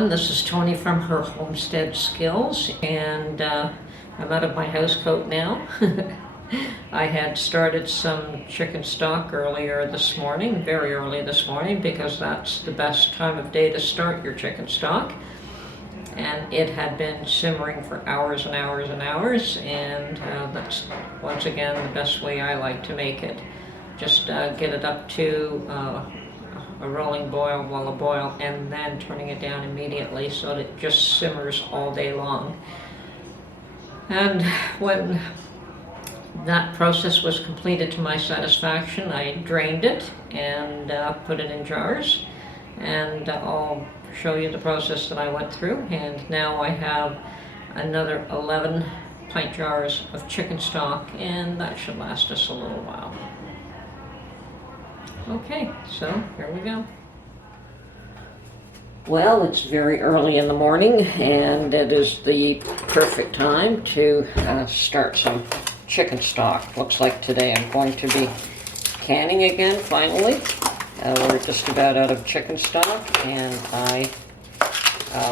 everyone, this is Tony from her Homestead Skills, and I'm out of my house coat now. I had started some chicken stock earlier this morning, very early this morning, because that's the best time of day to start your chicken stock. And it had been simmering for hours and hours and hours, and that's once again the best way I like to make it. Just get it up to a rolling boil, while a boil, and then turning it down immediately so that it just simmers all day long. And when that process was completed to my satisfaction, I drained it and put it in jars, and I'll show you the process that I went through. And now I have another 11 pint jars of chicken stock, and that should last us a little while. Okay, so here we go. Well, it's very early in the morning, and it is the perfect time to start some chicken stock. Looks like today I'm going to be canning again, finally. We're just about out of chicken stock, and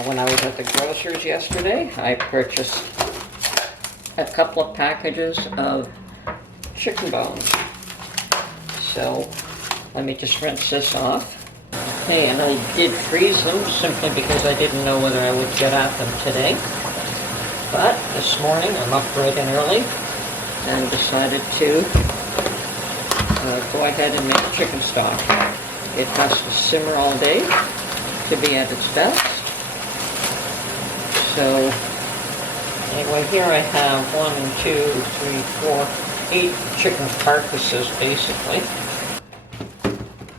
when I was at the grocer's yesterday, I purchased a couple of packages of chicken bones. So let me just rinse this off. Okay, and I did freeze them simply because I didn't know whether I would get at them today. But this morning I'm up bright and early and decided to go ahead and make chicken stock. It has to simmer all day to be at its best. So anyway, here I have 8 chicken carcasses basically.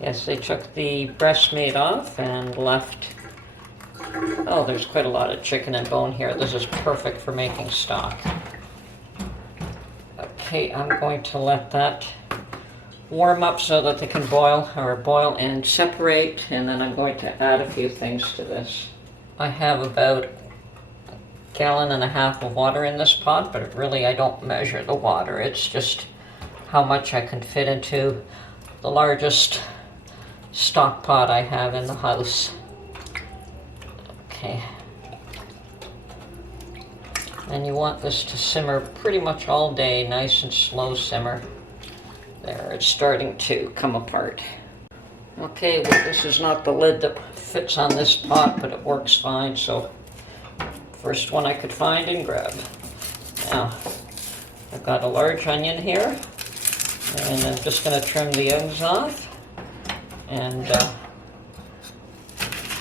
Yes, they took the breast meat off and left, oh, there's quite a lot of chicken and bone here. This is perfect for making stock. Okay, I'm going to let that warm up so that they can boil and separate, and then I'm going to add a few things to this. I have about a gallon and a half of water in this pot, but really I don't measure the water. It's just how much I can fit into the largest stock pot I have in the house. Okay. And you want this to simmer pretty much all day, nice and slow simmer. There, it's starting to come apart. Okay, well, this is not the lid that fits on this pot, but it works fine, so first one I could find and grab. Now, I've got a large onion here, and I'm just going to trim the ends off, and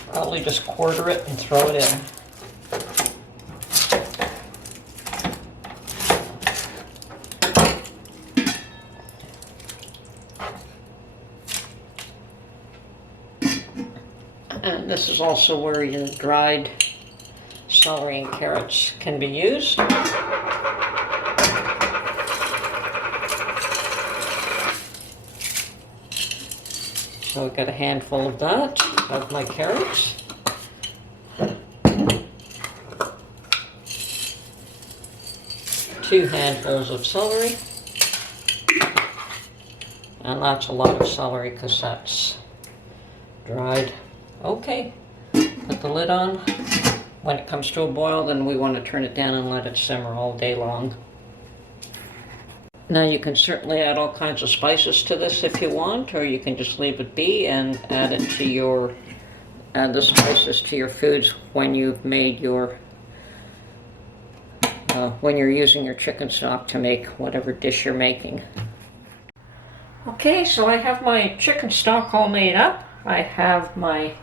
probably just quarter it and throw it in. And this is also where your dried celery and carrots can be used. So I've got a handful of that, of my carrots. 2 handfuls of celery. And that's a lot of celery because that's dried. Okay, put the lid on. When it comes to a boil, then we want to turn it down and let it simmer all day long. Now you can certainly add all kinds of spices to this if you want, or you can just leave it be and add the spices to your foods when you've made your when you're using your chicken stock to make whatever dish you're making. Okay, so I have my chicken stock all made up. I have my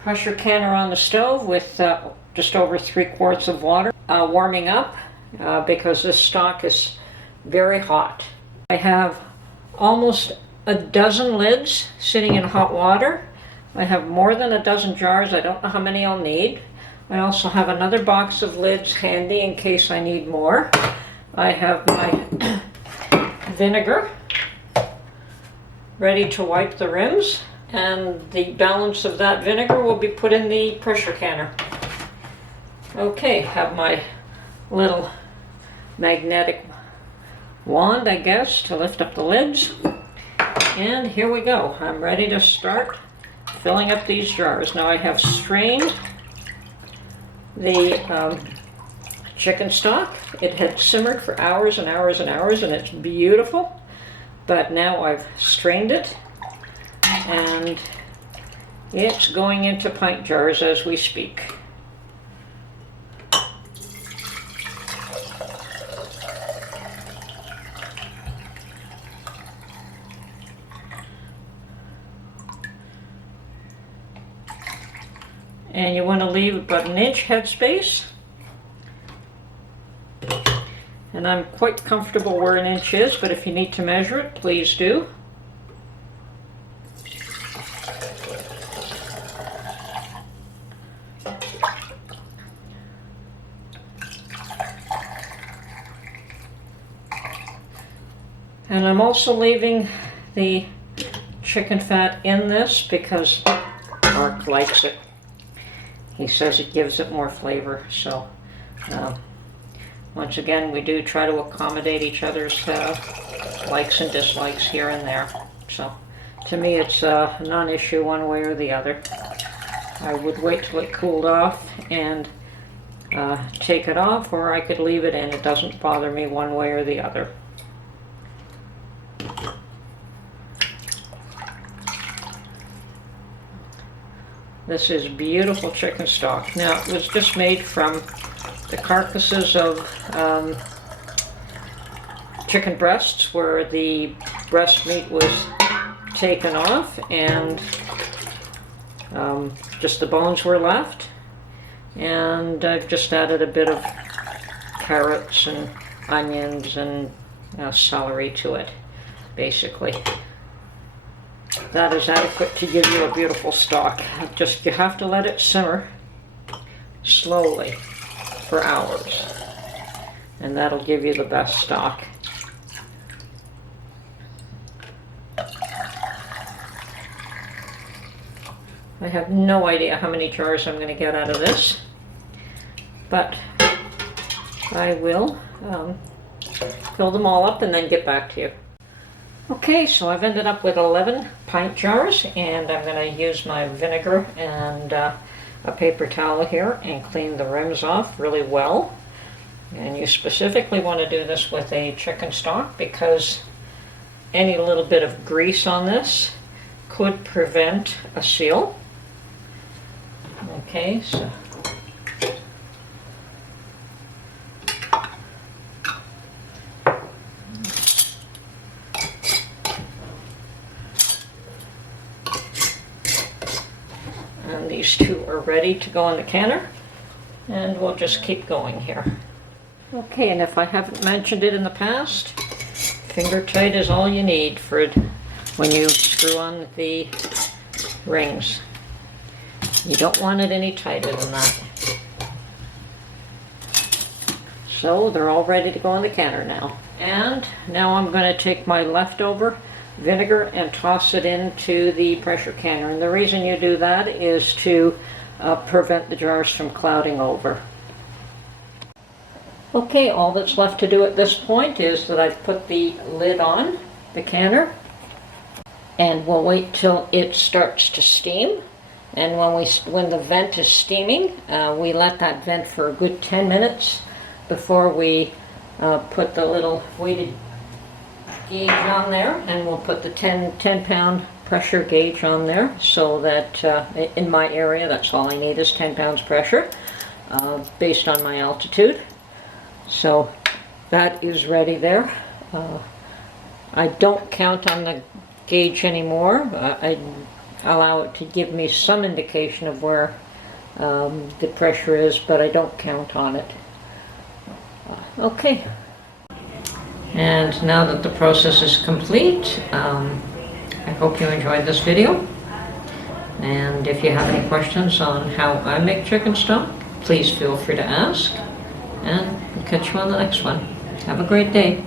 pressure canner on the stove with just over 3 quarts of water warming up because this stock is very hot. I have almost a dozen lids sitting in hot water. I have more than a dozen jars. I don't know how many I'll need. I also have another box of lids handy in case I need more. I have my vinegar ready to wipe the rims, and the balance of that vinegar will be put in the pressure canner. Okay, have my little magnetic wand, I guess, to lift up the lids. And here we go. I'm ready to start filling up these jars. Now I have strained the chicken stock. It had simmered for hours and hours and hours, and it's beautiful. But now I've strained it, and it's going into pint jars as we speak. And you want to leave about an inch headspace. And I'm quite comfortable where an inch is, but if you need to measure it, please do. And I'm also leaving the chicken fat in this because Mark likes it. He says it gives it more flavor. So once again, we do try to accommodate each other's likes and dislikes here and there. So to me, it's a non-issue one way or the other. I would wait till it cooled off and take it off, or I could leave it in. It doesn't bother me one way or the other. This is beautiful chicken stock. Now, it was just made from the carcasses of chicken breasts where the breast meat was taken off and just the bones were left. And I've just added a bit of carrots and onions and celery to it, basically. That is adequate to give you a beautiful stock. Just, you have to let it simmer slowly for hours, and that'll give you the best stock. I have no idea how many jars I'm going to get out of this, but I will fill them all up and then get back to you. Okay, so I've ended up with 11 pint jars, and I'm going to use my vinegar and a paper towel here and clean the rims off really well. And you specifically want to do this with a chicken stock because any little bit of grease on this could prevent a seal. Okay, so and these two are ready to go in the canner, and we'll just keep going here. Okay, and if I haven't mentioned it in the past, finger tight is all you need for it when you screw on the rings. You don't want it any tighter than that. So they're all ready to go in the canner now. And now I'm going to take my leftover vinegar and toss it into the pressure canner. And the reason you do that is to prevent the jars from clouding over. Okay, all that's left to do at this point is that I've put the lid on the canner, and we'll wait till it starts to steam. And when the vent is steaming, we let that vent for a good 10 minutes before we put the little weighted gauge on there, and we'll put the 10 pound pressure gauge on there, so that in my area, that's all I need is 10 pounds pressure based on my altitude. So that is ready there. I don't count on the gauge anymore. I allow it to give me some indication of where the pressure is, but I don't count on it. Okay. And now that the process is complete, I hope you enjoyed this video. And if you have any questions on how I make chicken stock, please feel free to ask. And I'll catch you on the next one. Have a great day.